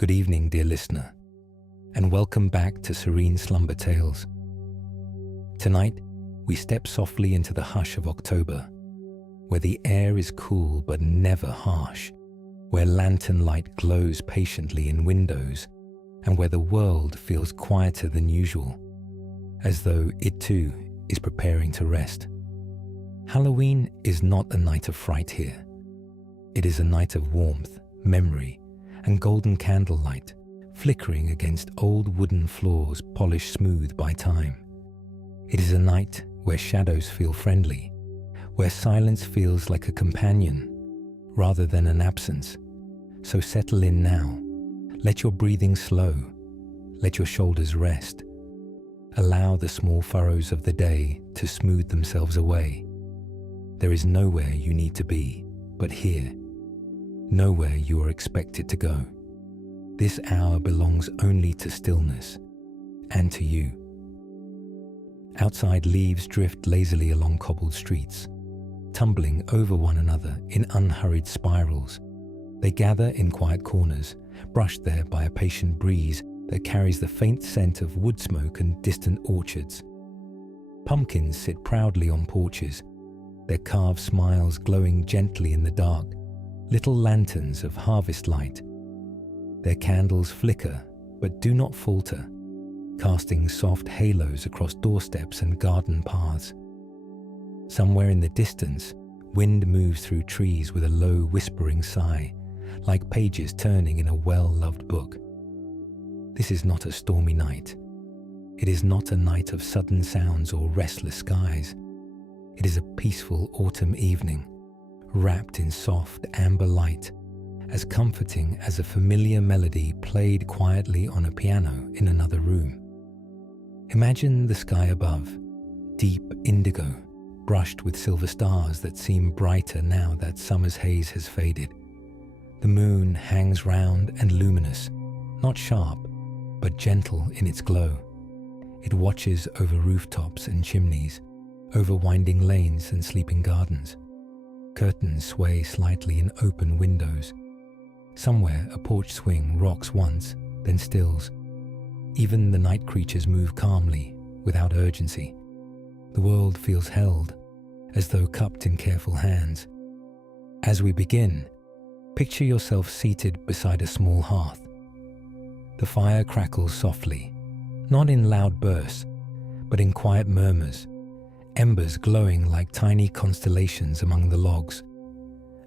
Good evening, dear listener, and welcome back to Serene Slumber Tales. Tonight, we step softly into the hush of October, where the air is cool but never harsh, where lantern light glows patiently in windows, and where the world feels quieter than usual, as though it too is preparing to rest. Halloween is not a night of fright here. It is a night of warmth, memory, and golden candlelight flickering against old wooden floors polished smooth by time. It is a night where shadows feel friendly, where silence feels like a companion rather than an absence. So settle in now. Let your breathing slow. Let your shoulders rest. Allow the small furrows of the day to smooth themselves away. There is nowhere you need to be but here. Nowhere you are expected to go. This hour belongs only to stillness and to you. Outside, leaves drift lazily along cobbled streets, tumbling over one another in unhurried spirals. They gather in quiet corners, brushed there by a patient breeze that carries the faint scent of wood smoke and distant orchards. Pumpkins sit proudly on porches, their carved smiles glowing gently in the dark. Little lanterns of harvest light. Their candles flicker, but do not falter, casting soft halos across doorsteps and garden paths. Somewhere in the distance, wind moves through trees with a low, whispering sigh, like pages turning in a well-loved book. This is not a stormy night. It is not a night of sudden sounds or restless skies. It is a peaceful autumn evening, wrapped in soft amber light, as comforting as a familiar melody played quietly on a piano in another room. Imagine the sky above, deep indigo, brushed with silver stars that seem brighter now that summer's haze has faded. The moon hangs round and luminous, not sharp, but gentle in its glow. It watches over rooftops and chimneys, over winding lanes and sleeping gardens. Curtains sway slightly in open windows. Somewhere a porch swing rocks once, then stills. Even the night creatures move calmly, without urgency. The world feels held, as though cupped in careful hands. As we begin, picture yourself seated beside a small hearth. The fire crackles softly, not in loud bursts, but in quiet murmurs, embers glowing like tiny constellations among the logs.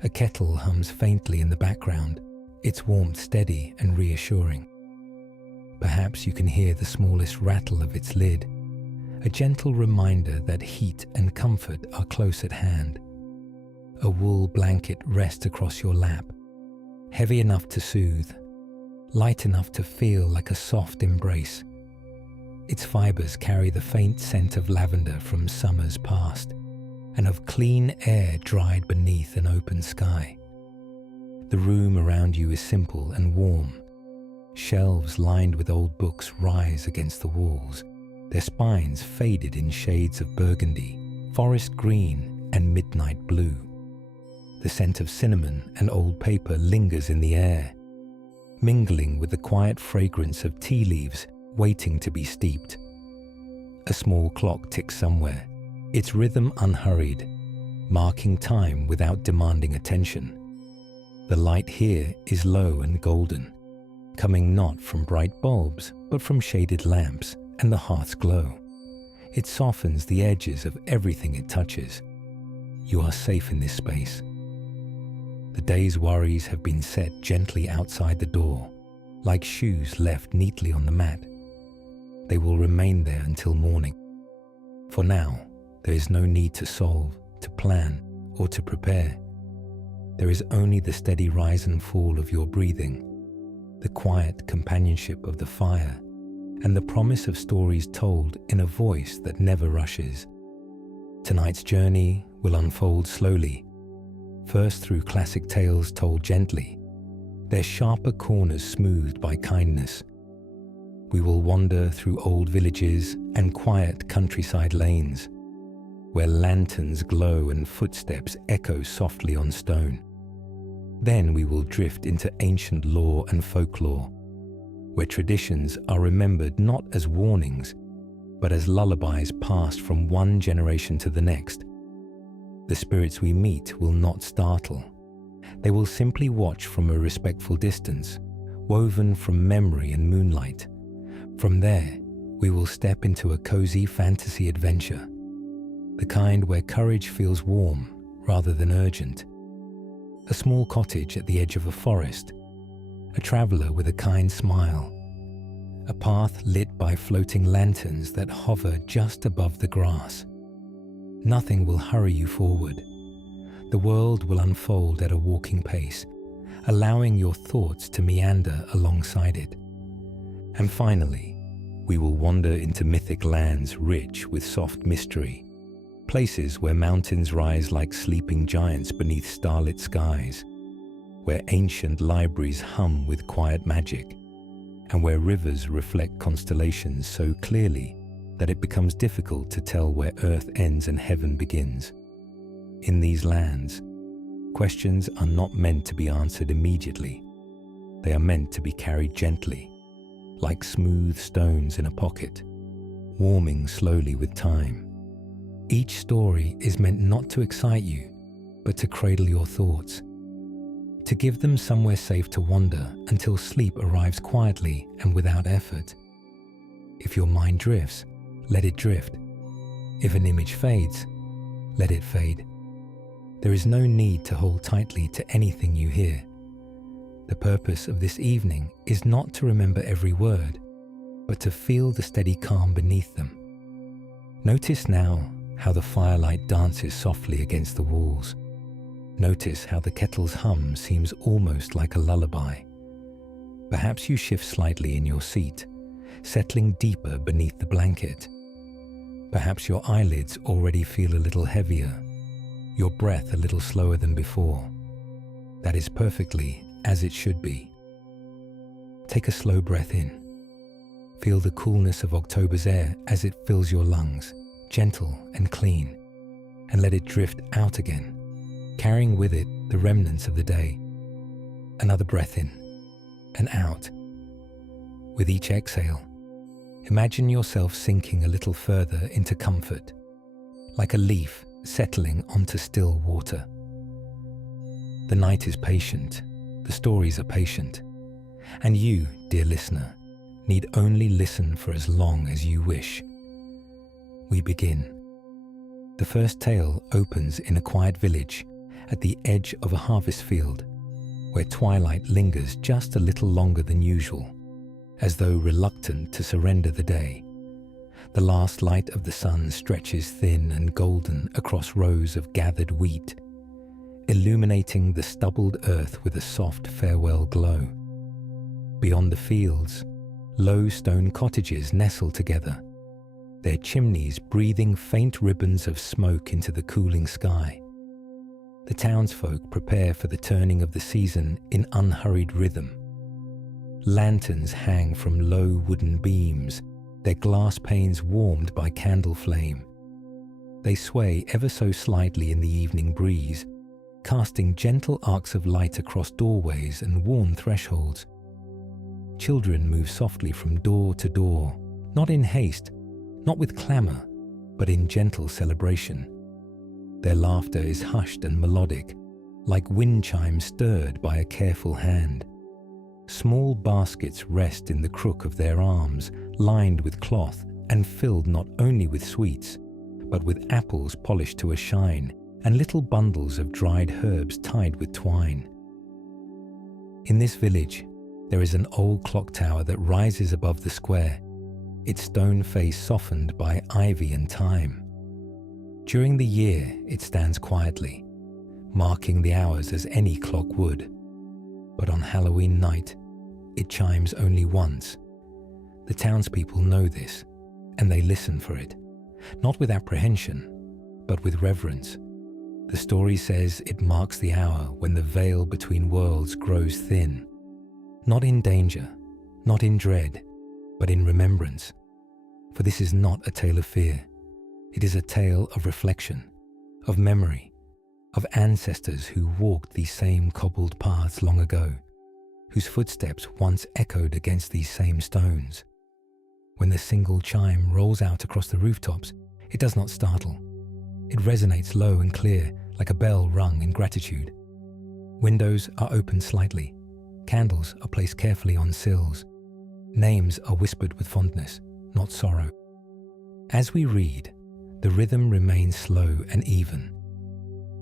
A kettle hums faintly in the background, its warmth steady and reassuring. Perhaps you can hear the smallest rattle of its lid, a gentle reminder that heat and comfort are close at hand. A wool blanket rests across your lap, heavy enough to soothe, light enough to feel like a soft embrace. Its fibers carry the faint scent of lavender from summers past, and of clean air dried beneath an open sky. The room around you is simple and warm. Shelves lined with old books rise against the walls, their spines faded in shades of burgundy, forest green, and midnight blue. The scent of cinnamon and old paper lingers in the air, mingling with the quiet fragrance of tea leaves waiting to be steeped. A small clock ticks somewhere, its rhythm unhurried, marking time without demanding attention. The light here is low and golden, coming not from bright bulbs, but from shaded lamps and the hearth's glow. It softens the edges of everything it touches. You are safe in this space. The day's worries have been set gently outside the door, like shoes left neatly on the mat. They will remain there until morning. For now, there is no need to solve, to plan, or to prepare. There is only the steady rise and fall of your breathing, the quiet companionship of the fire, and the promise of stories told in a voice that never rushes. Tonight's journey will unfold slowly, first through classic tales told gently, their sharper corners smoothed by kindness. We will wander through old villages and quiet countryside lanes, where lanterns glow and footsteps echo softly on stone. Then we will drift into ancient lore and folklore, where traditions are remembered not as warnings, but as lullabies passed from one generation to the next. The spirits we meet will not startle. They will simply watch from a respectful distance, woven from memory and moonlight. From there, we will step into a cozy fantasy adventure, the kind where courage feels warm rather than urgent. A small cottage at the edge of a forest, a traveler with a kind smile, a path lit by floating lanterns that hover just above the grass. Nothing will hurry you forward. The world will unfold at a walking pace, allowing your thoughts to meander alongside it. And finally, we will wander into mythic lands rich with soft mystery, places where mountains rise like sleeping giants beneath starlit skies, where ancient libraries hum with quiet magic, and where rivers reflect constellations so clearly that it becomes difficult to tell where earth ends and heaven begins. In these lands, questions are not meant to be answered immediately. They are meant to be carried gently, like smooth stones in a pocket, warming slowly with time. Each story is meant not to excite you, but to cradle your thoughts, to give them somewhere safe to wander until sleep arrives quietly and without effort. If your mind drifts, let it drift. If an image fades, let it fade. There is no need to hold tightly to anything you hear. The purpose of this evening is not to remember every word, but to feel the steady calm beneath them. Notice now how the firelight dances softly against the walls. Notice how the kettle's hum seems almost like a lullaby. Perhaps you shift slightly in your seat, settling deeper beneath the blanket. Perhaps your eyelids already feel a little heavier, your breath a little slower than before. That is perfectly as it should be. Take a slow breath in. Feel the coolness of October's air as it fills your lungs, gentle and clean, and let it drift out again, carrying with it the remnants of the day. Another breath in and out. With each exhale, imagine yourself sinking a little further into comfort, like a leaf settling onto still water. The night is patient, the stories are patient, and you, dear listener, need only listen for as long as you wish. We begin. The first tale opens in a quiet village at the edge of a harvest field, where twilight lingers just a little longer than usual, as though reluctant to surrender the day. The last light of the sun stretches thin and golden across rows of gathered wheat, illuminating the stubbled earth with a soft farewell glow. Beyond the fields, low stone cottages nestle together, their chimneys breathing faint ribbons of smoke into the cooling sky. The townsfolk prepare for the turning of the season in unhurried rhythm. Lanterns hang from low wooden beams, their glass panes warmed by candle flame. They sway ever so slightly in the evening breeze, casting gentle arcs of light across doorways and worn thresholds. Children move softly from door to door, not in haste, not with clamor, but in gentle celebration. Their laughter is hushed and melodic, like wind chimes stirred by a careful hand. Small baskets rest in the crook of their arms, lined with cloth and filled not only with sweets, but with apples polished to a shine and little bundles of dried herbs tied with twine. In this village, there is an old clock tower that rises above the square, its stone face softened by ivy and time. During the year, it stands quietly, marking the hours as any clock would. But on Halloween night, it chimes only once. The townspeople know this, and they listen for it, not with apprehension, but with reverence. The story says it marks the hour when the veil between worlds grows thin, not in danger, not in dread, but in remembrance. For this is not a tale of fear. It is a tale of reflection, of memory, of ancestors who walked these same cobbled paths long ago, whose footsteps once echoed against these same stones. When the single chime rolls out across the rooftops, it does not startle. It resonates low and clear, like a bell rung in gratitude. Windows are opened slightly. Candles are placed carefully on sills. Names are whispered with fondness, not sorrow. As we read, the rhythm remains slow and even.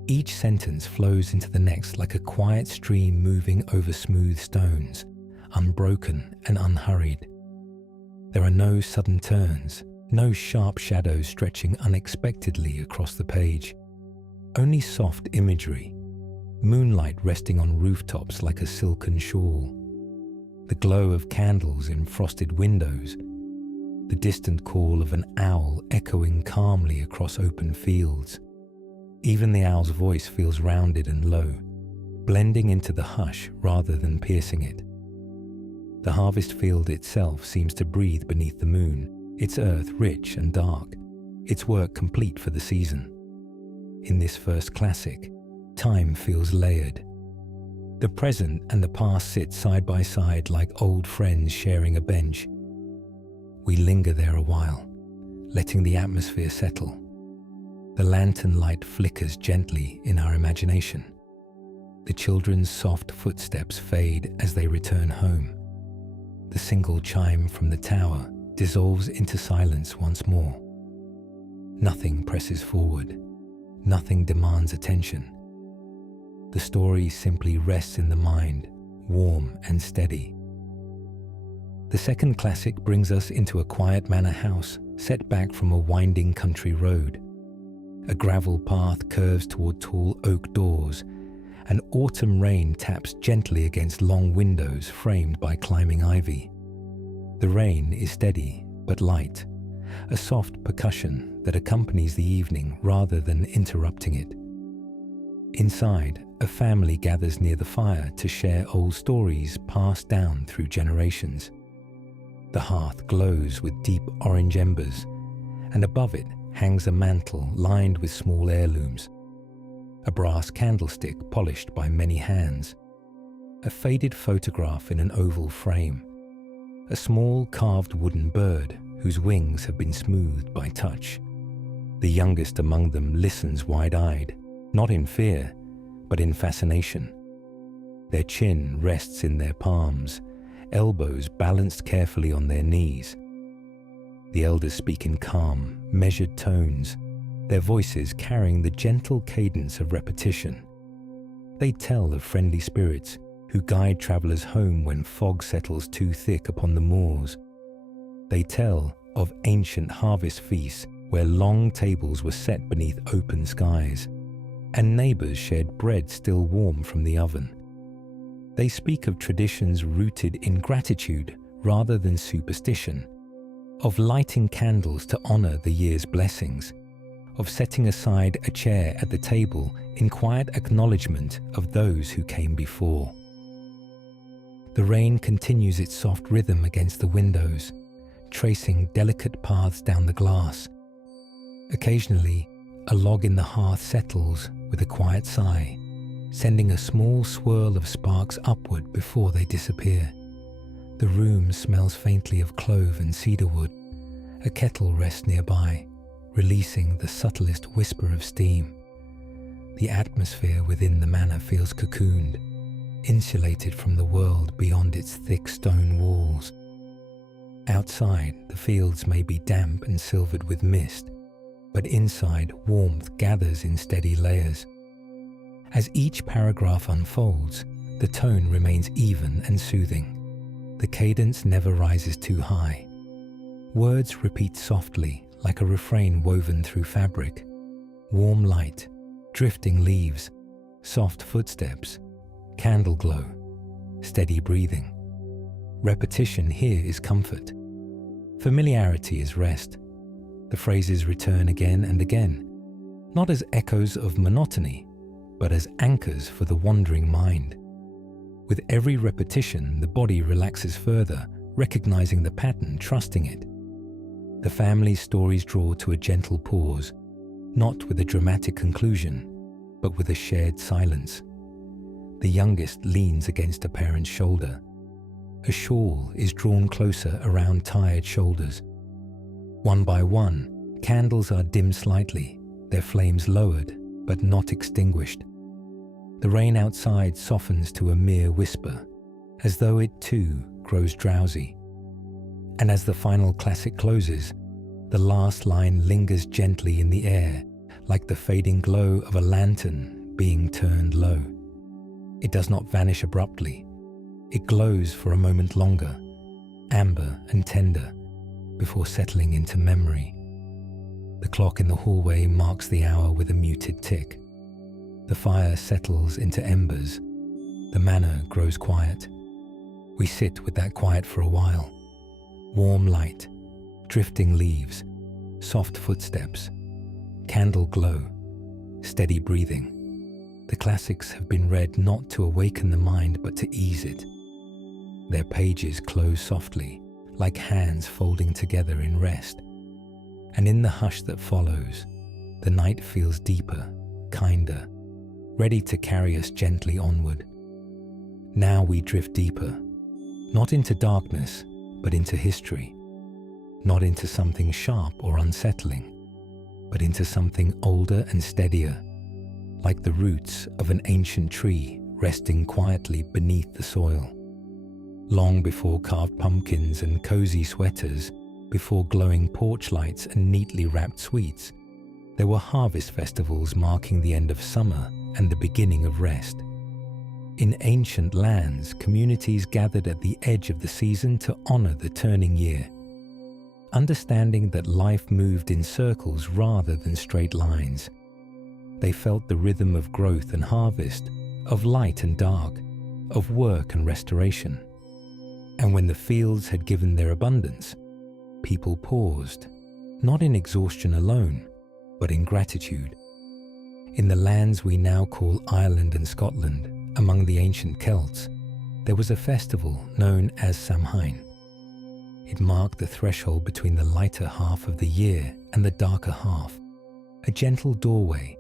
Each sentence flows into the next like a quiet stream moving over smooth stones, unbroken and unhurried. There are no sudden turns, no sharp shadows stretching unexpectedly across the page. Only soft imagery, moonlight resting on rooftops like a silken shawl, the glow of candles in frosted windows, the distant call of an owl echoing calmly across open fields. Even the owl's voice feels rounded and low, blending into the hush rather than piercing it. The harvest field itself seems to breathe beneath the moon, its earth rich and dark, its work complete for the season. In this first classic, time feels layered. The present and the past sit side by side like old friends sharing a bench. We linger there a while, letting the atmosphere settle. The lantern light flickers gently in our imagination. The children's soft footsteps fade as they return home. The single chime from the tower dissolves into silence once more. Nothing presses forward. Nothing demands attention. The story simply rests in the mind, warm and steady. The second classic brings us into a quiet manor house set back from a winding country road. A gravel path curves toward tall oak doors, and autumn rain taps gently against long windows framed by climbing ivy. The rain is steady but light, a soft percussion that accompanies the evening rather than interrupting it. Inside, a family gathers near the fire to share old stories passed down through generations. The hearth glows with deep orange embers, and above it hangs a mantle lined with small heirlooms. A brass candlestick polished by many hands. A faded photograph in an oval frame. A small carved wooden bird whose wings have been smoothed by touch. The youngest among them listens wide-eyed, not in fear, but in fascination. Their chin rests in their palms, elbows balanced carefully on their knees. The elders speak in calm, measured tones, their voices carrying the gentle cadence of repetition. They tell of friendly spirits who guide travelers home when fog settles too thick upon the moors. They tell of ancient harvest feasts where long tables were set beneath open skies, and neighbors shared bread still warm from the oven. They speak of traditions rooted in gratitude rather than superstition, of lighting candles to honor the year's blessings, of setting aside a chair at the table in quiet acknowledgement of those who came before. The rain continues its soft rhythm against the windows, tracing delicate paths down the glass. Occasionally, a log in the hearth settles with a quiet sigh, sending a small swirl of sparks upward before they disappear. The room smells faintly of clove and cedarwood. A kettle rests nearby, releasing the subtlest whisper of steam. The atmosphere within the manor feels cocooned, insulated from the world beyond its thick stone walls. Outside, the fields may be damp and silvered with mist, but inside, warmth gathers in steady layers. As each paragraph unfolds, the tone remains even and soothing. The cadence never rises too high. Words repeat softly, like a refrain woven through fabric. Warm light, drifting leaves, soft footsteps, candle glow, steady breathing. Repetition here is comfort. Familiarity is rest. The phrases return again and again, not as echoes of monotony, but as anchors for the wandering mind. With every repetition, the body relaxes further, recognizing the pattern, trusting it. The family's stories draw to a gentle pause, not with a dramatic conclusion, but with a shared silence. The youngest leans against a parent's shoulder. A shawl is drawn closer around tired shoulders. One by one, candles are dimmed slightly, their flames lowered, but not extinguished. The rain outside softens to a mere whisper, as though it too grows drowsy. And as the final classic closes, the last line lingers gently in the air, like the fading glow of a lantern being turned low. It does not vanish abruptly. It glows for a moment longer, amber and tender, before settling into memory. The clock in the hallway marks the hour with a muted tick. The fire settles into embers. The manor grows quiet. We sit with that quiet for a while. Warm light, drifting leaves, soft footsteps, candle glow, steady breathing. The classics have been read not to awaken the mind but to ease it. Their pages close softly, like hands folding together in rest. And in the hush that follows, the night feels deeper, kinder, ready to carry us gently onward. Now we drift deeper, not into darkness, but into history. Not into something sharp or unsettling, but into something older and steadier, like the roots of an ancient tree resting quietly beneath the soil. Long before carved pumpkins and cozy sweaters, before glowing porch lights and neatly wrapped sweets, there were harvest festivals marking the end of summer and the beginning of rest. In ancient lands, communities gathered at the edge of the season to honor the turning year, understanding that life moved in circles rather than straight lines. They felt the rhythm of growth and harvest, of light and dark, of work and restoration. And when the fields had given their abundance, people paused, not in exhaustion alone, but in gratitude. In the lands we now call Ireland and Scotland, among the ancient Celts, there was a festival known as Samhain. It marked the threshold between the lighter half of the year and the darker half, a gentle doorway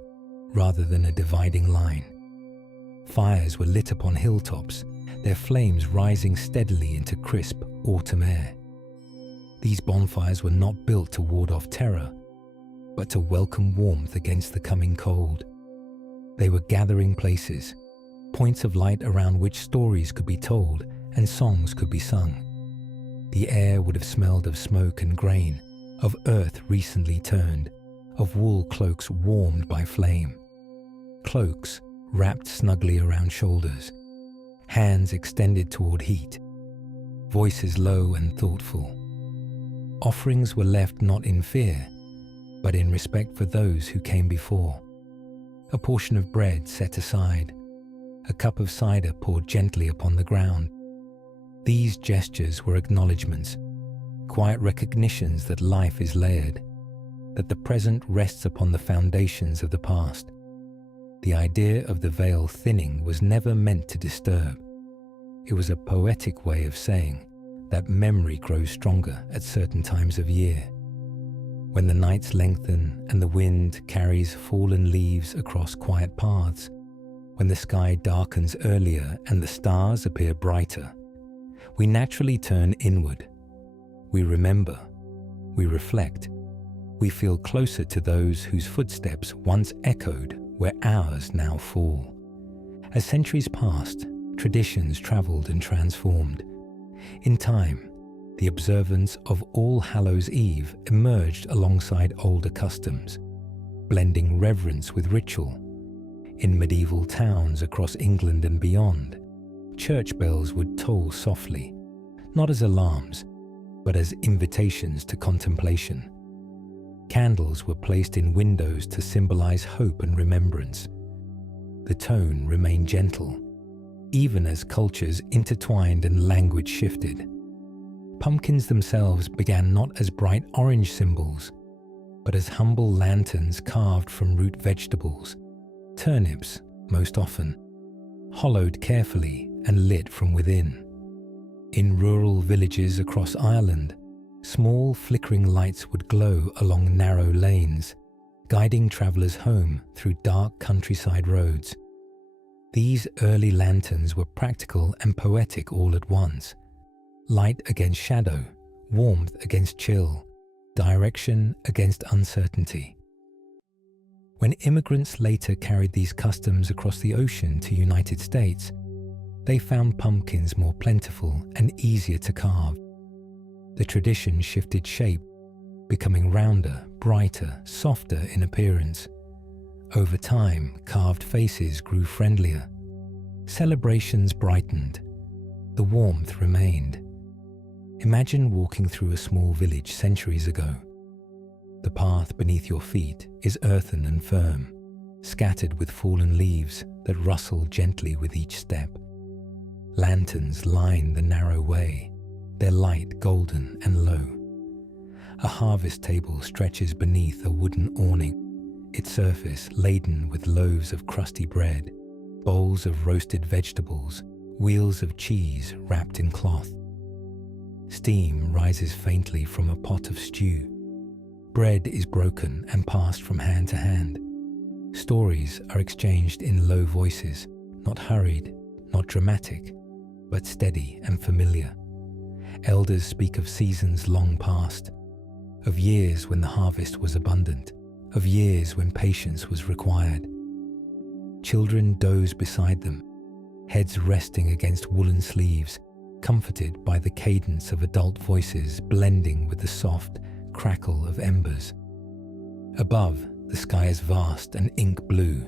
rather than a dividing line. Fires were lit upon hilltops, their flames rising steadily into crisp autumn air. These bonfires were not built to ward off terror, but to welcome warmth against the coming cold. They were gathering places, points of light around which stories could be told and songs could be sung. The air would have smelled of smoke and grain, of earth recently turned, of wool cloaks warmed by flame. Cloaks wrapped snugly around shoulders, hands extended toward heat, voices low and thoughtful. Offerings were left not in fear, but in respect for those who came before. A portion of bread set aside, a cup of cider poured gently upon the ground. These gestures were acknowledgements, quiet recognitions that life is layered, that the present rests upon the foundations of the past. The idea of the veil thinning was never meant to disturb. It was a poetic way of saying that memory grows stronger at certain times of year. When the nights lengthen and the wind carries fallen leaves across quiet paths, when the sky darkens earlier and the stars appear brighter, we naturally turn inward. We remember, we reflect, we feel closer to those whose footsteps once echoed where ours now fall. As centuries passed, traditions traveled and transformed. In time, the observance of All Hallows' Eve emerged alongside older customs, blending reverence with ritual. In medieval towns across England and beyond, church bells would toll softly, not as alarms, but as invitations to contemplation. Candles were placed in windows to symbolize hope and remembrance. The tone remained gentle, even as cultures intertwined and language shifted. Pumpkins themselves began not as bright orange symbols, but as humble lanterns carved from root vegetables, turnips most often, hollowed carefully and lit from within. In rural villages across Ireland, small flickering lights would glow along narrow lanes, guiding travellers home through dark countryside roads. These early lanterns were practical and poetic all at once. Light against shadow, warmth against chill, direction against uncertainty. When immigrants later carried these customs across the ocean to United States, they found pumpkins more plentiful and easier to carve. The tradition shifted shape, becoming rounder, brighter, softer in appearance. Over time, carved faces grew friendlier. Celebrations brightened. The warmth remained. Imagine walking through a small village centuries ago. The path beneath your feet is earthen and firm, scattered with fallen leaves that rustle gently with each step. Lanterns line the narrow way, their light golden and low. A harvest table stretches beneath a wooden awning, its surface laden with loaves of crusty bread, bowls of roasted vegetables, wheels of cheese wrapped in cloth. Steam rises faintly from a pot of stew. Bread is broken and passed from hand to hand. Stories are exchanged in low voices, not hurried, not dramatic, but steady and familiar. Elders speak of seasons long past, of years when the harvest was abundant, of years when patience was required. Children doze beside them, heads resting against woolen sleeves, comforted by the cadence of adult voices blending with the soft crackle of embers. Above, the sky is vast and ink blue.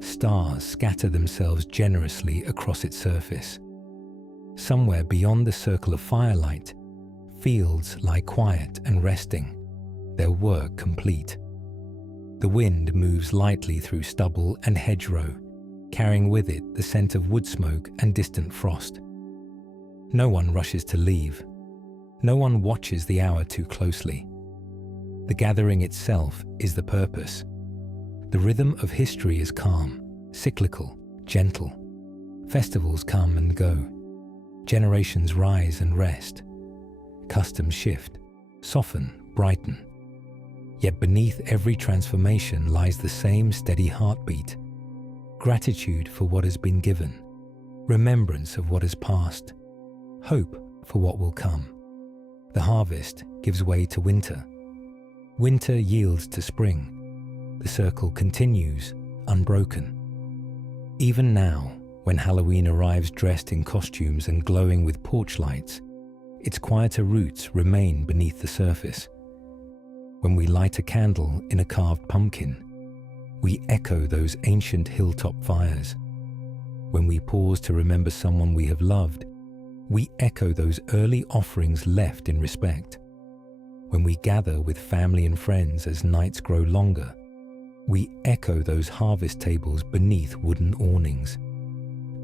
Stars scatter themselves generously across its surface. Somewhere beyond the circle of firelight, fields lie quiet and resting, their work complete. The wind moves lightly through stubble and hedgerow, carrying with it the scent of wood smoke and distant frost. No one rushes to leave. No one watches the hour too closely. The gathering itself is the purpose. The rhythm of history is calm, cyclical, gentle. Festivals come and go. Generations rise and rest. Customs shift, soften, brighten. Yet beneath every transformation lies the same steady heartbeat. Gratitude for what has been given. Remembrance of what has passed. Hope for what will come. The harvest gives way to winter. Winter yields to spring. The circle continues, unbroken. Even now, when Halloween arrives dressed in costumes and glowing with porch lights, its quieter roots remain beneath the surface. When we light a candle in a carved pumpkin, we echo those ancient hilltop fires. When we pause to remember someone we have loved, we echo those early offerings left in respect. When we gather with family and friends as nights grow longer, we echo those harvest tables beneath wooden awnings.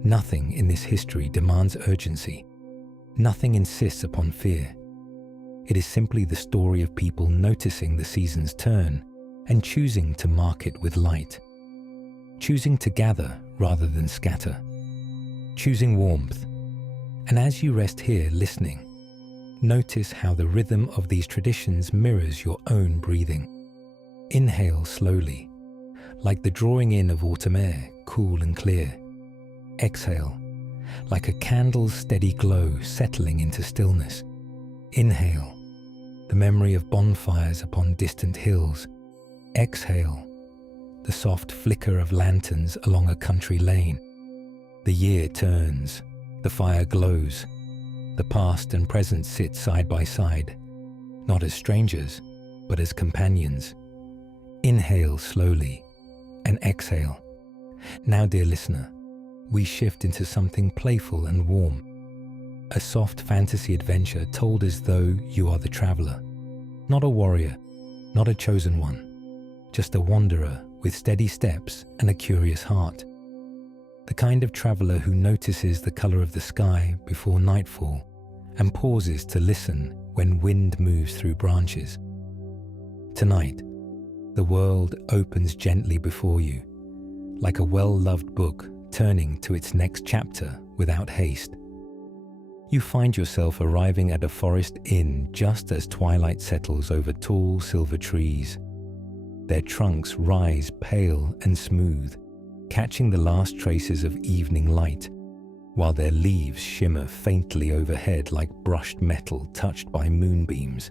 Nothing in this history demands urgency. Nothing insists upon fear. It is simply the story of people noticing the seasons turn and choosing to mark it with light. Choosing to gather rather than scatter. Choosing warmth. And as you rest here listening, notice how the rhythm of these traditions mirrors your own breathing. Inhale slowly, like the drawing in of autumn air, cool and clear. Exhale, like a candle's steady glow settling into stillness. Inhale, the memory of bonfires upon distant hills. Exhale, the soft flicker of lanterns along a country lane. The year turns, the fire glows. The past and present sit side by side, not as strangers, but as companions. Inhale slowly and exhale. Now, dear listener, we shift into something playful and warm. A soft fantasy adventure told as though you are the traveler. Not a warrior, not a chosen one, just a wanderer with steady steps and a curious heart. The kind of traveler who notices the color of the sky before nightfall and pauses to listen when wind moves through branches. Tonight, the world opens gently before you, like a well-loved book turning to its next chapter without haste. You find yourself arriving at a forest inn just as twilight settles over tall silver trees. Their trunks rise pale and smooth, catching the last traces of evening light, while their leaves shimmer faintly overhead like brushed metal touched by moonbeams.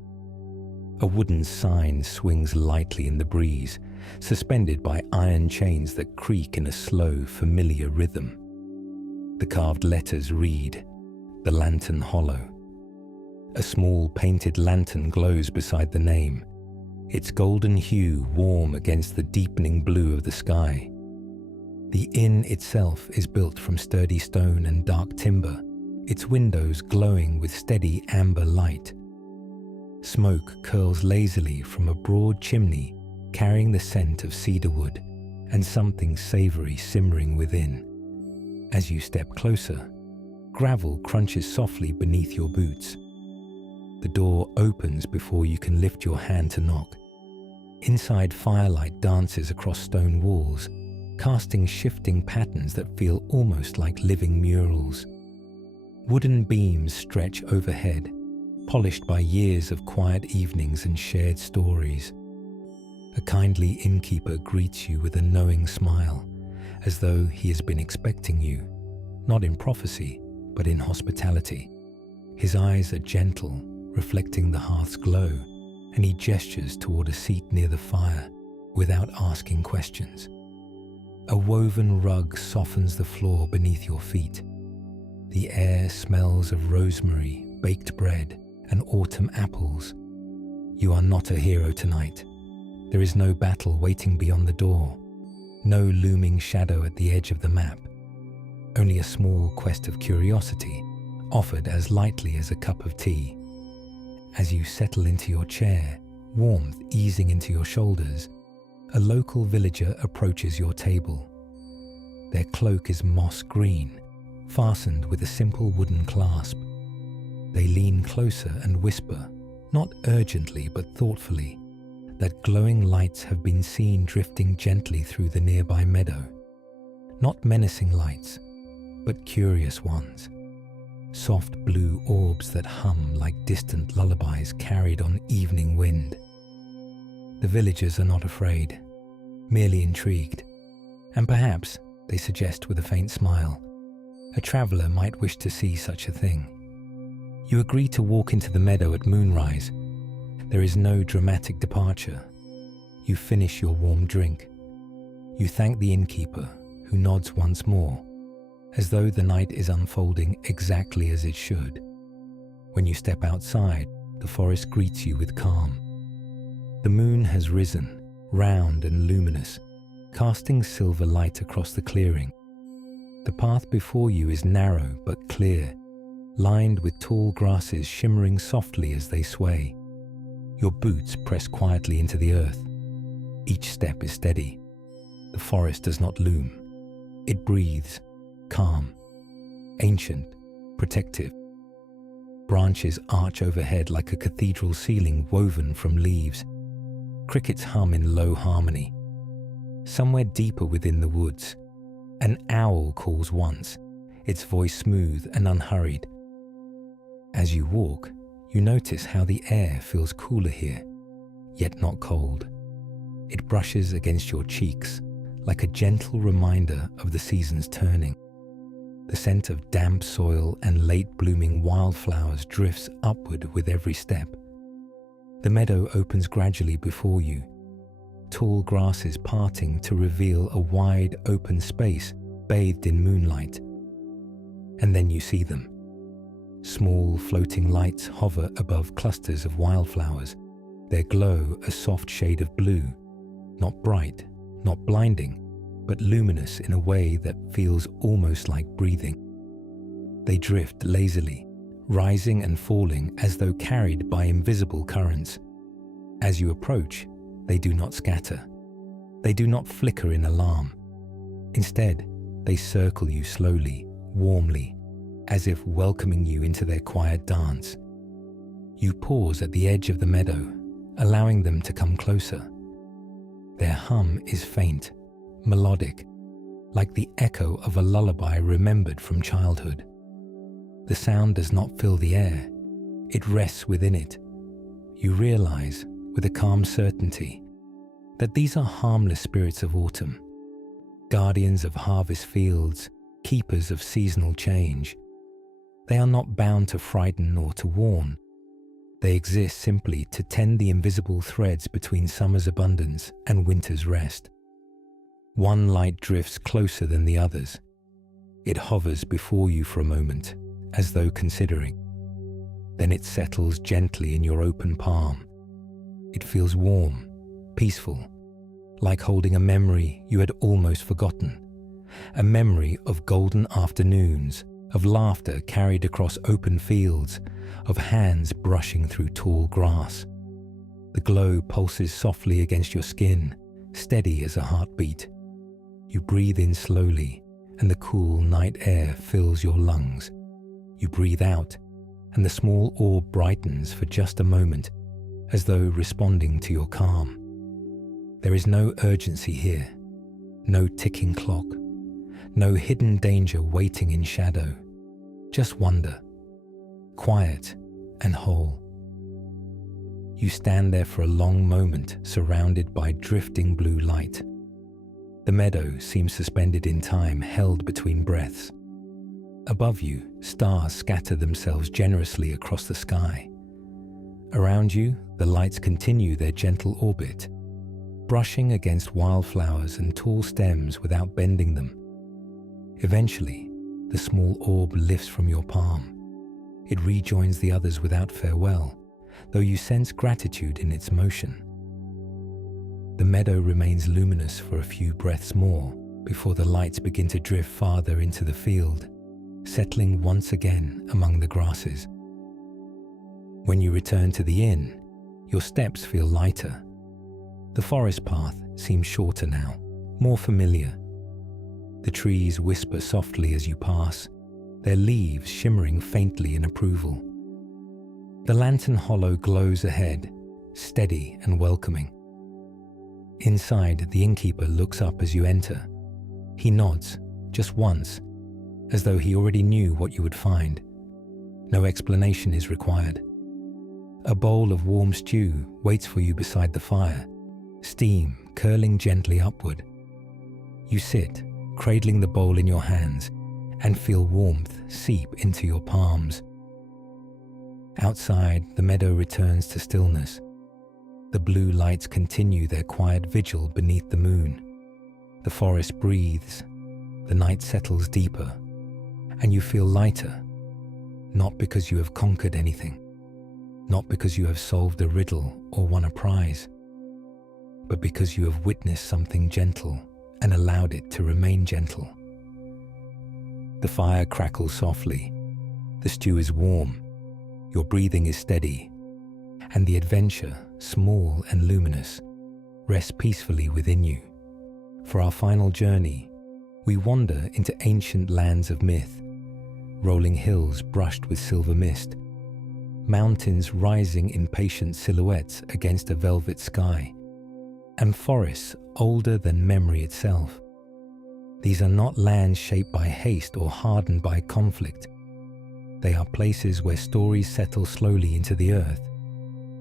A wooden sign swings lightly in the breeze, suspended by iron chains that creak in a slow, familiar rhythm. The carved letters read, "The Lantern Hollow." A small painted lantern glows beside the name, its golden hue warm against the deepening blue of the sky. The inn itself is built from sturdy stone and dark timber, its windows glowing with steady amber light. Smoke curls lazily from a broad chimney carrying the scent of cedarwood and something savory simmering within. As you step closer, gravel crunches softly beneath your boots. The door opens before you can lift your hand to knock. Inside, firelight dances across stone walls, casting shifting patterns that feel almost like living murals. Wooden beams stretch overhead, polished by years of quiet evenings and shared stories. A kindly innkeeper greets you with a knowing smile, as though he has been expecting you, not in prophecy, but in hospitality. His eyes are gentle, reflecting the hearth's glow, and he gestures toward a seat near the fire without asking questions. A woven rug softens the floor beneath your feet. The air smells of rosemary, baked bread, and autumn apples. You are not a hero tonight. There is no battle waiting beyond the door, no looming shadow at the edge of the map. Only a small quest of curiosity, offered as lightly as a cup of tea. As you settle into your chair, warmth easing into your shoulders, a local villager approaches your table. Their cloak is moss green, fastened with a simple wooden clasp. They lean closer and whisper, not urgently but thoughtfully, that glowing lights have been seen drifting gently through the nearby meadow. Not menacing lights, but curious ones. Soft blue orbs that hum like distant lullabies carried on evening wind. The villagers are not afraid, merely intrigued, and perhaps, they suggest with a faint smile, a traveller might wish to see such a thing. You agree to walk into the meadow at moonrise. There is no dramatic departure. You finish your warm drink. You thank the innkeeper, who nods once more, as though the night is unfolding exactly as it should. When you step outside, the forest greets you with calm. The moon has risen, round and luminous, casting silver light across the clearing. The path before you is narrow but clear, lined with tall grasses shimmering softly as they sway. Your boots press quietly into the earth. Each step is steady. The forest does not loom. It breathes, calm, ancient, protective. Branches arch overhead like a cathedral ceiling woven from leaves. Crickets hum in low harmony. Somewhere deeper within the woods, an owl calls once, its voice smooth and unhurried. As you walk, you notice how the air feels cooler here, yet not cold. It brushes against your cheeks like a gentle reminder of the seasons turning. The scent of damp soil and late-blooming wildflowers drifts upward with every step. The meadow opens gradually before you, tall grasses parting to reveal a wide, open space bathed in moonlight. And then you see them. Small floating lights hover above clusters of wildflowers, their glow a soft shade of blue, not bright, not blinding, but luminous in a way that feels almost like breathing. They drift lazily, rising and falling as though carried by invisible currents. As you approach, they do not scatter. They do not flicker in alarm. Instead, they circle you slowly, warmly, as if welcoming you into their quiet dance. You pause at the edge of the meadow, allowing them to come closer. Their hum is faint, melodic, like the echo of a lullaby remembered from childhood. The sound does not fill the air, it rests within it. You realize, with a calm certainty, that these are harmless spirits of autumn, guardians of harvest fields, keepers of seasonal change. They are not bound to frighten or to warn. They exist simply to tend the invisible threads between summer's abundance and winter's rest. One light drifts closer than the others. It hovers before you for a moment, as though considering. Then it settles gently in your open palm. It feels warm, peaceful, like holding a memory you had almost forgotten. A memory of golden afternoons, of laughter carried across open fields, of hands brushing through tall grass. The glow pulses softly against your skin, steady as a heartbeat. You breathe in slowly, and the cool night air fills your lungs. You breathe out, and the small orb brightens for just a moment, as though responding to your calm. There is no urgency here, no ticking clock, no hidden danger waiting in shadow, just wonder, quiet and whole. You stand there for a long moment, surrounded by drifting blue light. The meadow seems suspended in time, held between breaths. Above you, stars scatter themselves generously across the sky. Around you, the lights continue their gentle orbit, brushing against wildflowers and tall stems without bending them. Eventually, the small orb lifts from your palm. It rejoins the others without farewell, though you sense gratitude in its motion. The meadow remains luminous for a few breaths more before the lights begin to drift farther into the field, settling once again among the grasses. When you return to the inn, your steps feel lighter. The forest path seems shorter now, more familiar. The trees whisper softly as you pass, their leaves shimmering faintly in approval. The lantern hollow glows ahead, steady and welcoming. Inside, the innkeeper looks up as you enter. He nods, just once, as though he already knew what you would find. No explanation is required. A bowl of warm stew waits for you beside the fire, steam curling gently upward. You sit, cradling the bowl in your hands, and feel warmth seep into your palms. Outside, the meadow returns to stillness. The blue lights continue their quiet vigil beneath the moon. The forest breathes, the night settles deeper, and you feel lighter, not because you have conquered anything, not because you have solved a riddle or won a prize, but because you have witnessed something gentle and allowed it to remain gentle. The fire crackles softly, the stew is warm, your breathing is steady, and the adventure, small and luminous, rests peacefully within you. For our final journey, we wander into ancient lands of myth, rolling hills brushed with silver mist, mountains rising in patient silhouettes against a velvet sky, and forests older than memory itself. These are not lands shaped by haste or hardened by conflict. They are places where stories settle slowly into the earth,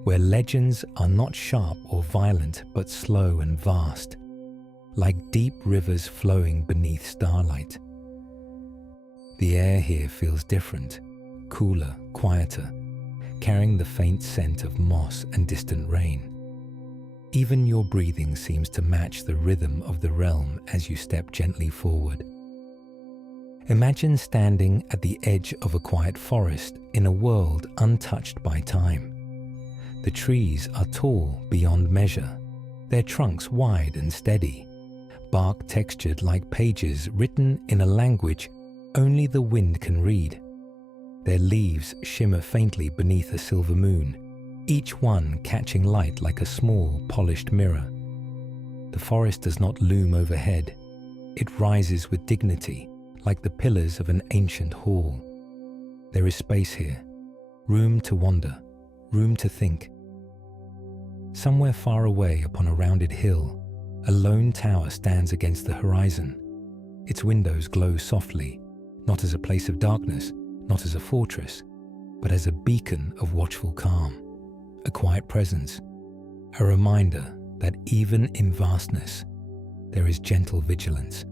where legends are not sharp or violent but slow and vast, like deep rivers flowing beneath starlight. The air here feels different, cooler, quieter, carrying the faint scent of moss and distant rain. Even your breathing seems to match the rhythm of the realm as you step gently forward. Imagine standing at the edge of a quiet forest in a world untouched by time. The trees are tall beyond measure, their trunks wide and steady, bark textured like pages written in a language only the wind can read. Their leaves shimmer faintly beneath a silver moon, each one catching light like a small, polished mirror. The forest does not loom overhead. It rises with dignity, like the pillars of an ancient hall. There is space here, room to wander, room to think. Somewhere far away upon a rounded hill, a lone tower stands against the horizon. Its windows glow softly, not as a place of darkness, not as a fortress, but as a beacon of watchful calm, a quiet presence, a reminder that even in vastness, there is gentle vigilance.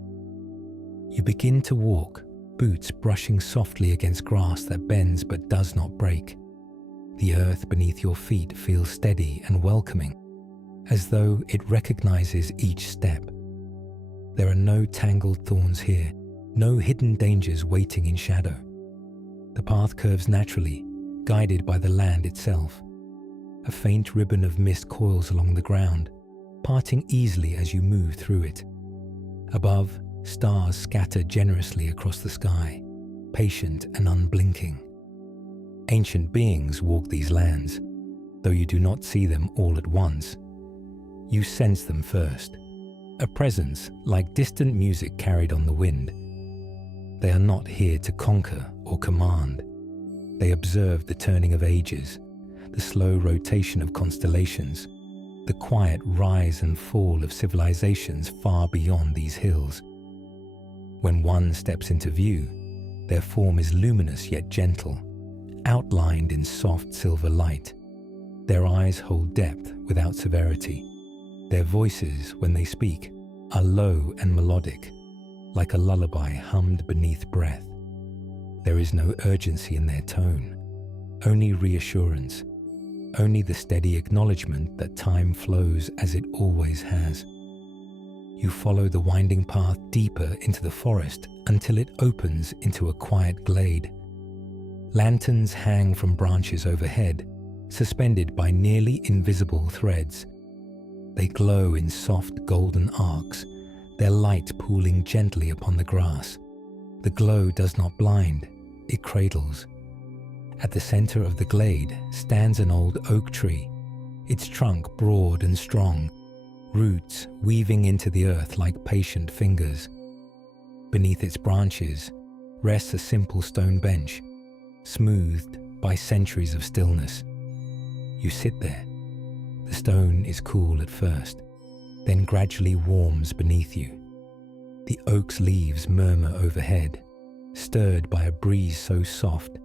You begin to walk, boots brushing softly against grass that bends but does not break. The earth beneath your feet feels steady and welcoming, as though it recognizes each step. There are no tangled thorns here, no hidden dangers waiting in shadow. The path curves naturally, guided by the land itself. A faint ribbon of mist coils along the ground, parting easily as you move through it. Above, stars scatter generously across the sky, patient and unblinking. Ancient beings walk these lands, though you do not see them all at once. You sense them first, a presence like distant music carried on the wind. They are not here to conquer or command. They observe the turning of ages, the slow rotation of constellations, the quiet rise and fall of civilizations far beyond these hills. When one steps into view, their form is luminous yet gentle, outlined in soft silver light. Their eyes hold depth without severity. Their voices, when they speak, are low and melodic, like a lullaby hummed beneath breath. There is no urgency in their tone, only reassurance, only the steady acknowledgement that time flows as it always has. You follow the winding path deeper into the forest until it opens into a quiet glade. Lanterns hang from branches overhead, suspended by nearly invisible threads. They glow in soft golden arcs, their light pooling gently upon the grass. The glow does not blind, it cradles. At the center of the glade stands an old oak tree, its trunk broad and strong, roots weaving into the earth like patient fingers. Beneath its branches rests a simple stone bench, smoothed by centuries of stillness. You sit there. The stone is cool at first, then gradually warms beneath you. The oak's leaves murmur overhead, stirred by a breeze so soft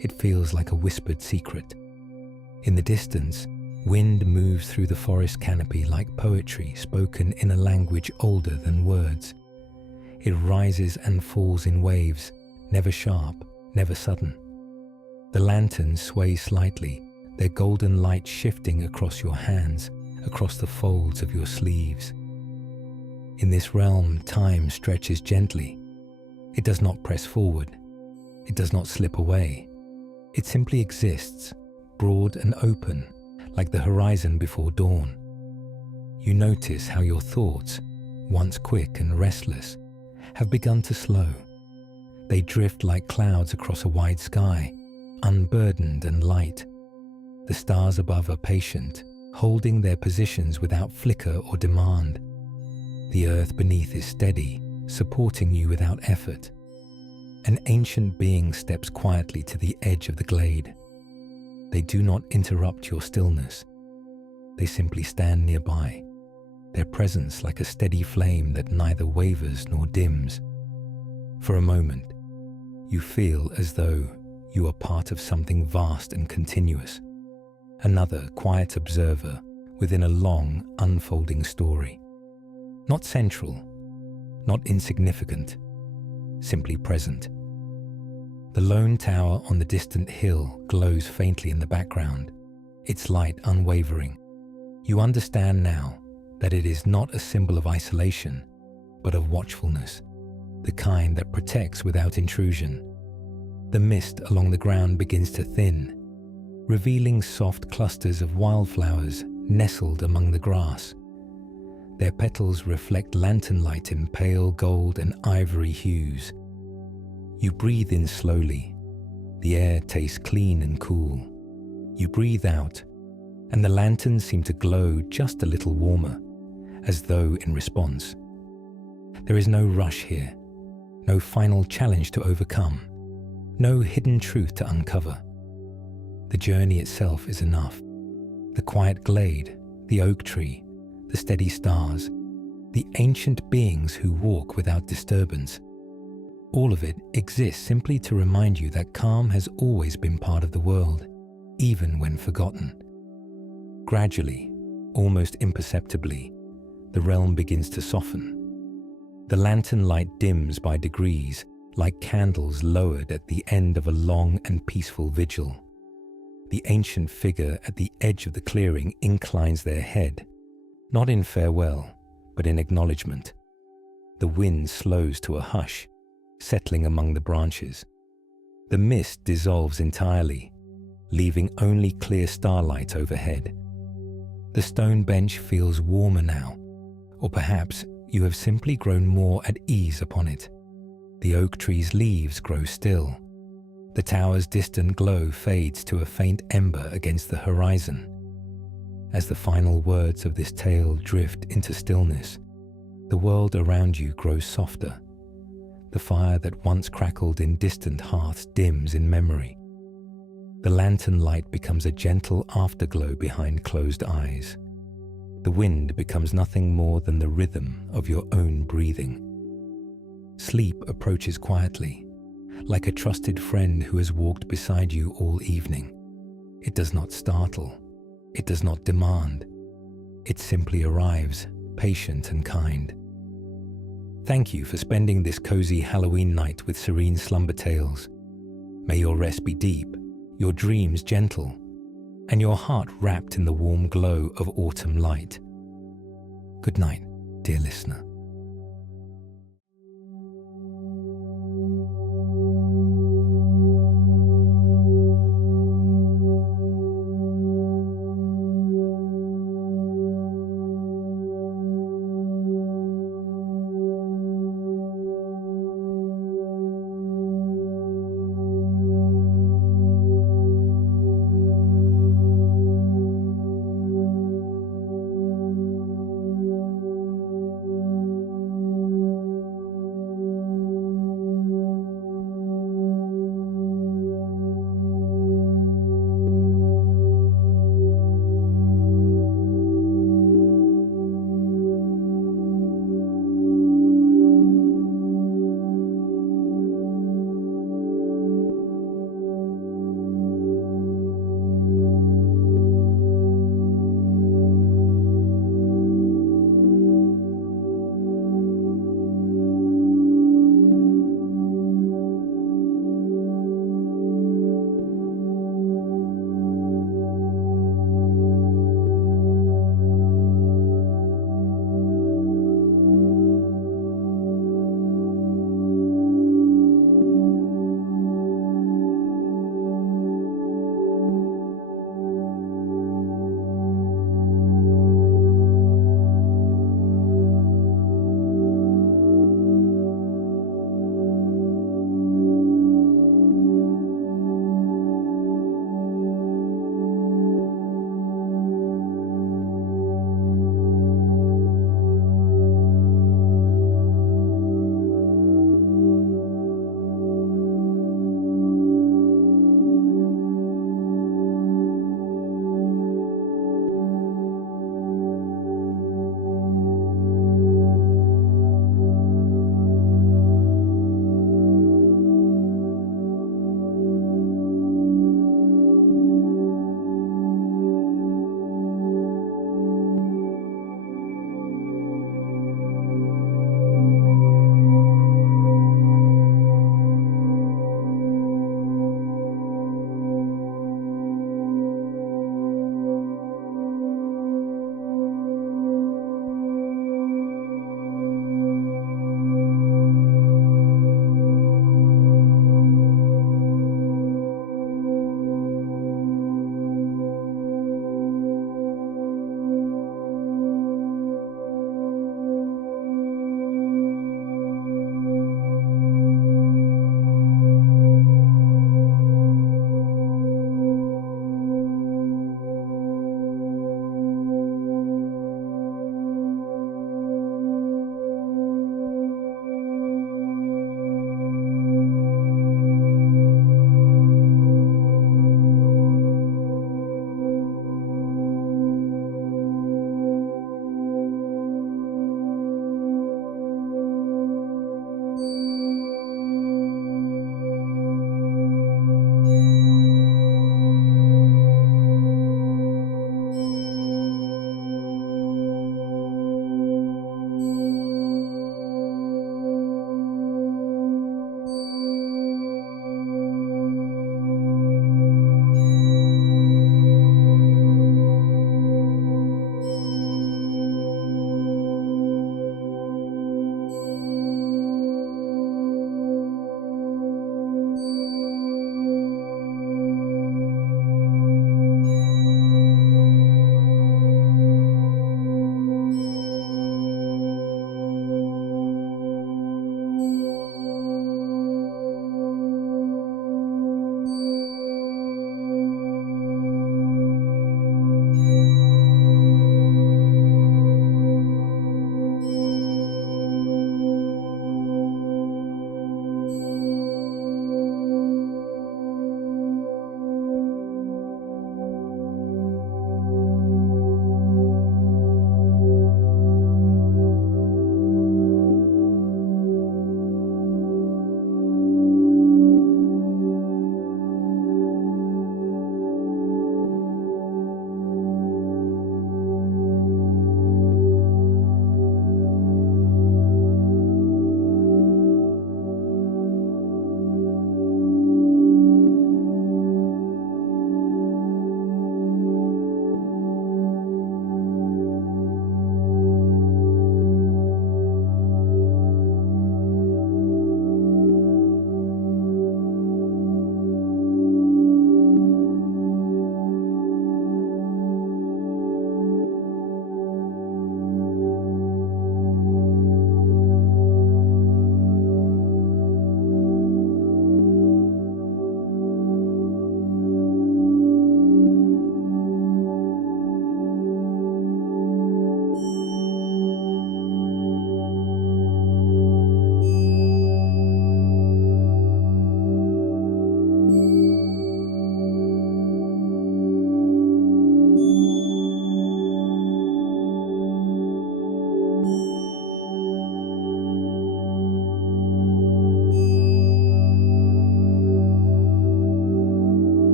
it feels like a whispered secret. In the distance, wind moves through the forest canopy like poetry spoken in a language older than words. It rises and falls in waves, never sharp, never sudden. The lanterns sway slightly, their golden light shifting across your hands, across the folds of your sleeves. In this realm, time stretches gently. It does not press forward. It does not slip away. It simply exists, broad and open, like the horizon before dawn. You notice how your thoughts, once quick and restless, have begun to slow. They drift like clouds across a wide sky, unburdened and light. The stars above are patient, holding their positions without flicker or demand. The earth beneath is steady, supporting you without effort. An ancient being steps quietly to the edge of the glade. They do not interrupt your stillness. They simply stand nearby, their presence like a steady flame that neither wavers nor dims. For a moment, you feel as though you are part of something vast and continuous, another quiet observer within a long, unfolding story. Not central, not insignificant, simply present. The lone tower on the distant hill glows faintly in the background, its light unwavering. You understand now that it is not a symbol of isolation, but of watchfulness, the kind that protects without intrusion. The mist along the ground begins to thin, revealing soft clusters of wildflowers nestled among the grass. Their petals reflect lantern light in pale gold and ivory hues. You breathe in slowly. The air tastes clean and cool. You breathe out, and the lanterns seem to glow just a little warmer, as though in response. There is no rush here, no final challenge to overcome, no hidden truth to uncover. The journey itself is enough. The quiet glade, the oak tree, the steady stars, the ancient beings who walk without disturbance. All of it exists simply to remind you that calm has always been part of the world, even when forgotten. Gradually, almost imperceptibly, the realm begins to soften. The lantern light dims by degrees, like candles lowered at the end of a long and peaceful vigil. The ancient figure at the edge of the clearing inclines their head, not in farewell, but in acknowledgement. The wind slows to a hush, settling among the branches. The mist dissolves entirely, leaving only clear starlight overhead. The stone bench feels warmer now, or perhaps you have simply grown more at ease upon it. The oak tree's leaves grow still. The tower's distant glow fades to a faint ember against the horizon. As the final words of this tale drift into stillness, the world around you grows softer. The fire that once crackled in distant hearths dims in memory. The lantern light becomes a gentle afterglow behind closed eyes. The wind becomes nothing more than the rhythm of your own breathing. Sleep approaches quietly, like a trusted friend who has walked beside you all evening. It does not startle. It does not demand. It simply arrives, patient and kind. Thank you for spending this cozy Halloween night with Serene Slumber Tales. May your rest be deep, your dreams gentle, and your heart wrapped in the warm glow of autumn light. Good night, dear listener.